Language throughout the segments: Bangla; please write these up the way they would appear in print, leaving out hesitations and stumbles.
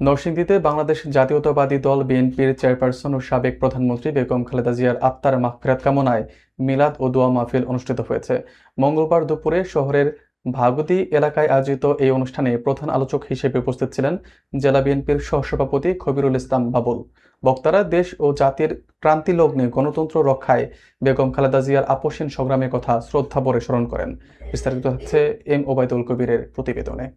নরসিংদীতে বাংলাদেশ জাতীয়তাবাদী দল বিএনপির চেয়ারপারসন ও সাবেক প্রধানমন্ত্রী বেগম খালেদা জিয়ার আত্মার মাগফিরাত কামনায় মিলাদ ও দোয়া মাহফিল অনুষ্ঠিত হয়েছে। মঙ্গলবার দুপুরে শহরের ভাগতি এলাকায় আয়োজিত এই অনুষ্ঠানে প্রধান আলোচক হিসেবে উপস্থিত ছিলেন জেলা বিএনপির সহসভাপতি খবিরুল ইসলাম বাবুল। বক্তারা দেশ ও জাতির ক্রান্তি লগ্নে গণতন্ত্র রক্ষায় বেগম খালেদা জিয়ার আপসহীন সংগ্রামের কথা শ্রদ্ধাভরে স্মরণ করেন। বিস্তারিত হচ্ছে এম ওবায়দুল কবিরের প্রতিবেদনে।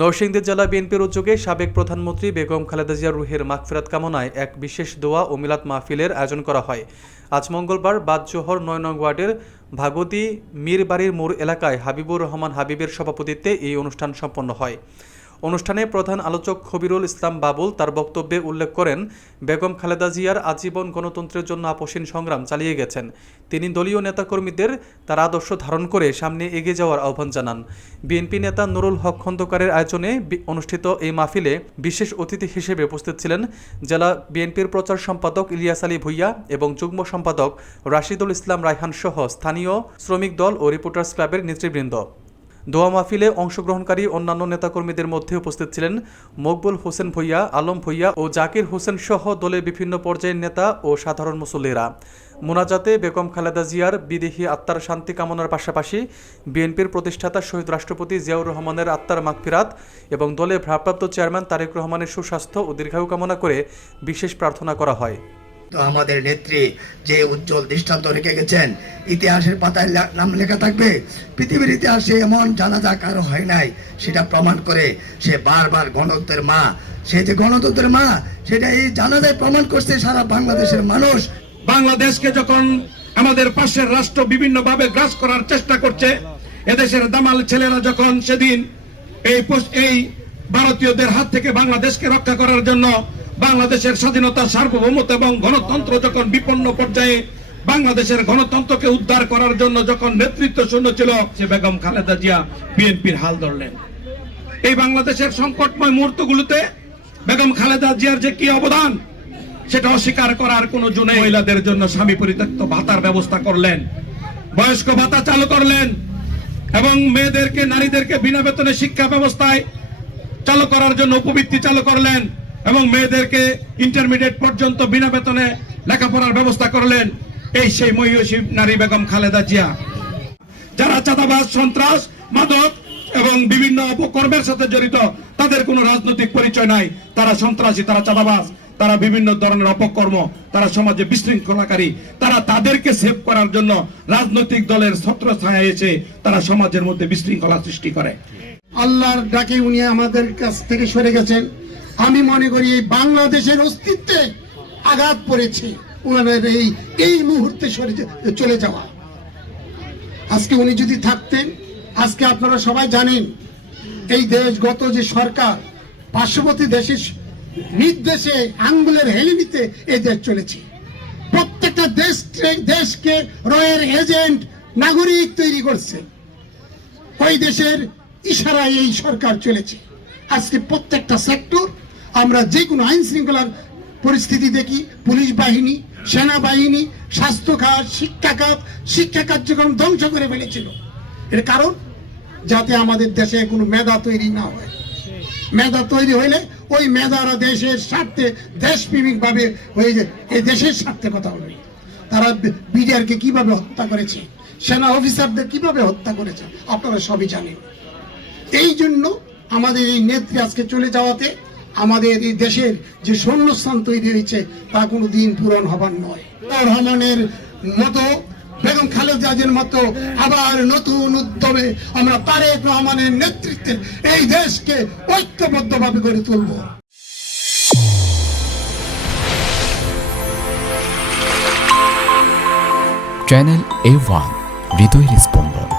নরসিংদী জেলা বিএনপির উদ্যোগে সাবেক প্রধানমন্ত্রী বেগম খালেদা জিয়ার রুহের মাগফিরাত কামনায় এক বিশেষ দোয়া ও মিলাদ মাহফিলের আয়োজন করা হয়। আজ মঙ্গলবার বাদজোহর ৯ নং ওয়ার্ডের ভাগতি মীরবাড়ির মোড় এলাকায় হাবিবুর রহমান হাবিবের সভাপতিত্বে এই অনুষ্ঠান সম্পন্ন হয়। অনুষ্ঠানে প্রধান আলোচক খবিরুল ইসলাম বাবুল তার বক্তব্যে উল্লেখ করেন, বেগম খালেদা জিয়ার আজীবন গণতন্ত্রের জন্য আপসহীন সংগ্রাম চালিয়ে গেছেন। তিনি দলীয় নেতাকর্মীদের তার আদর্শ ধারণ করে সামনে এগিয়ে যাওয়ার আহ্বান জানান। বিএনপি নেতা নুরুল হক খন্দকারের আয়োজনে অনুষ্ঠিত এই মাহফিলে বিশেষ অতিথি হিসেবে উপস্থিত ছিলেন জেলা বিএনপির প্রচার সম্পাদক ইলিয়াস আলী ভুইয়া এবং যুগ্ম সম্পাদক রাশিদুল ইসলাম রায়হান সহ স্থানীয় শ্রমিক দল ও রিপোর্টার্স ক্লাবের নেতৃবৃন্দ। দোয়া মাহফিলে অংশগ্রহণকারী অন্যান্য নেতাকর্মীদের মধ্যে উপস্থিত ছিলেন মকবুল হোসেন ভুইয়া, আলম ভুইয়া ও জাকির হোসেন সহ দলের বিভিন্ন পর্যায়ের নেতা ও সাধারণ মুসল্লিরা। মোনাজাতে বেগম খালেদা জিয়ার বিদেহী আত্মার শান্তি কামনার পাশাপাশি বিএনপির প্রতিষ্ঠাতা শহীদ রাষ্ট্রপতি জিয়াউর রহমানের আত্মার মাগফিরাত এবং দলের ভারপ্রাপ্ত চেয়ারম্যান তারেক রহমানের সুস্বাস্থ্য ও দীর্ঘায়ু কামনা করে বিশেষ প্রার্থনা করা হয়। তো আমাদের নেত্রী যে উজ্জ্বল দৃষ্টান্ত রেখে গেছেন, ইতিহাসের পাতায় নাম লেখা থাকবে। পৃথিবীর ইতিহাসে এমন জানাজা কারো হয় নাই, সেটা প্রমাণ করে সে বারবার গণতন্ত্রের মা। সে যে গণতন্ত্রের মা, সেটা এই জানাজায় প্রমাণ করছে সারা বাংলাদেশের মানুষ। বাংলাদেশকে যখন আমাদের পাশের রাষ্ট্র বিভিন্নভাবে গ্রাস করার চেষ্টা করছে, এদেশের দামাল ছেলেরা যখন সেদিন এই ভারতীয়দের হাত থেকে বাংলাদেশকে রক্ষা করার জন্য বাংলাদেশের স্বাধীনতা, সার্বভৌমত্ব এবং গণতন্ত্র যখন বিপন্ন পর্যায়ে বাংলাদেশের গণতন্ত্রকে উদ্ধার করার জন্য যখন নেতৃত্ব শূন্য ছিল, সে বেগম খালেদা জিয়া বিএনপির হাল ধরলেন। এই বাংলাদেশের সংকটময় মুহূর্তগুলোতে বেগম খালেদা জিয়ার যে কি অবদান, সেটা অস্বীকার করার কোনো জন্য মহিলাদের জন্য স্বামী পরিত্যক্ত ভাতার ব্যবস্থা করলেন, বয়স্ক ভাতা চালু করলেন এবং মেয়েদেরকে, নারীদেরকে বিনা বেতনে শিক্ষা ব্যবস্থায় চালু করার জন্য উপবৃত্তি চালু করলেন এবং মেয়েদেরকে ইন্টারমিডিয়েট পর্যন্ত বিনা বেতনে লেখাপড়ার ব্যবস্থা করলেন। এই সেই মহিষী নারী বেগম খালেদা জিয়া। যারা চাঁদাবাজ, সন্ত্রাস, মাদক এবং বিভিন্ন অপকর্মের সাথে জড়িত, তাদের কোনো রাজনৈতিক পরিচয় নাই। তারা সন্ত্রাসী, তারা চাঁদাবাজ, তারা বিভিন্ন ধরনের অপকর্ম, তারা সমাজে বিশৃঙ্খলাকারী। তারা তাদেরকে সেভ করার জন্য রাজনৈতিক দলের ছত্রছায়ায় এসে তারা সমাজের মধ্যে বিশৃঙ্খলা সৃষ্টি করে। আল্লাহর ডাকে উনি আমাদের কাছ থেকে সরে গেছেন। আমি মনে করি এই বাংলাদেশের অস্তিত্বে আঘাত পড়েছে ওনাদের এই মুহূর্তে চলে যাওয়া। আজকে উনি যদি থাকতেন, আজকে আপনারা সবাই জানেন এই দেশগত যে সরকার পার্শ্ববর্তী দেশের নির্দেশে আঙ্গুলের হেলে নিতে এই দেশ চলেছে। প্রত্যেকটা দেশকে রয়ের এজেন্ট, নাগরিক তৈরি করছে। ওই দেশের ইশারায় এই সরকার চলেছে। আজকে প্রত্যেকটা সেক্টর, আমরা যে কোনো আইন শৃঙ্খলার পরিস্থিতি দেখি, পুলিশ বাহিনী, সেনাবাহিনী, স্বাস্থ্য খাত, শিক্ষা কার্যক্রম ধ্বংস করে ফেলেছিল। এর কারণ যাতে আমাদের দেশে কোনো মেধা তৈরি না হয়। মেধা তৈরি হইলে ওই মেধারা দেশের স্বার্থে, দেশপ্রেমিক ভাবে হয়ে যায়, এই দেশের স্বার্থে কথা বলবে। তারা বিডিআরকে কিভাবে হত্যা করেছে, সেনা অফিসারদের কিভাবে হত্যা করেছে, আপনারা সবই জানেন। এই জন্য আমাদের এই নেত্রী আজকে চলে যাওয়াতে আমাদের এই দেশের যে শূন্যস্থান তৈরি হয়েছে তা কোনো দিন পূরণ হবার নয়। রহমানের মতো, বেগম খালেদা জিয়ার মতো আবার নতুন উদ্যমে আমরা তারেক রহমানের নেতৃত্বে এই দেশকে ঐক্যবদ্ধভাবে গড়ে তুলব। চ্যানেল A1 হৃদয়ের স্পন্দন।